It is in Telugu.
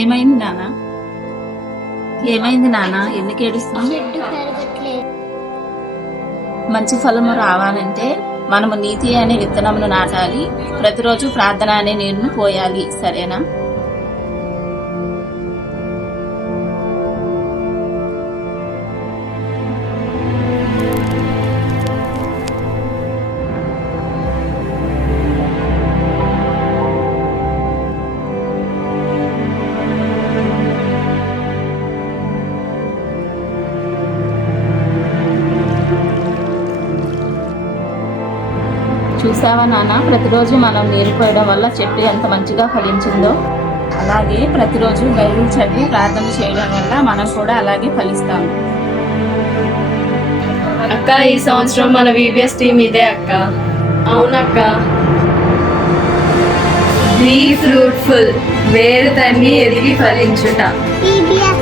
ఏమైంది నాన్న? ఏమైంది నాన్న? ఎందుకు ఏడుస్తున్నావు? చెట్టు పెరగట్లేదు. మంచి ఫలము రావాలంటే మనము నీతి అనే విత్తనమును నాటాలి. ప్రతిరోజు ప్రార్థన అనే నీరును పోయాలి. సరేనా? చూసావా నాన్న, ప్రతిరోజు మనం నీరు పోయడం వల్ల చెట్టు ఎంత మంచిగా ఫలించిందో. అలాగే ప్రతిరోజు బైబిల్ చదివి ప్రార్థన చేయడం వల్ల మనం కూడా అలాగే ఫలిస్తాము. అక్క, ఈ సంవత్సరం మన VBS టీం ఇదే అక్క. అవునక్క. బీ ఫ్రూట్ఫుల్, వేరు తన్ని ఎదిగి ఫలించుట. VBS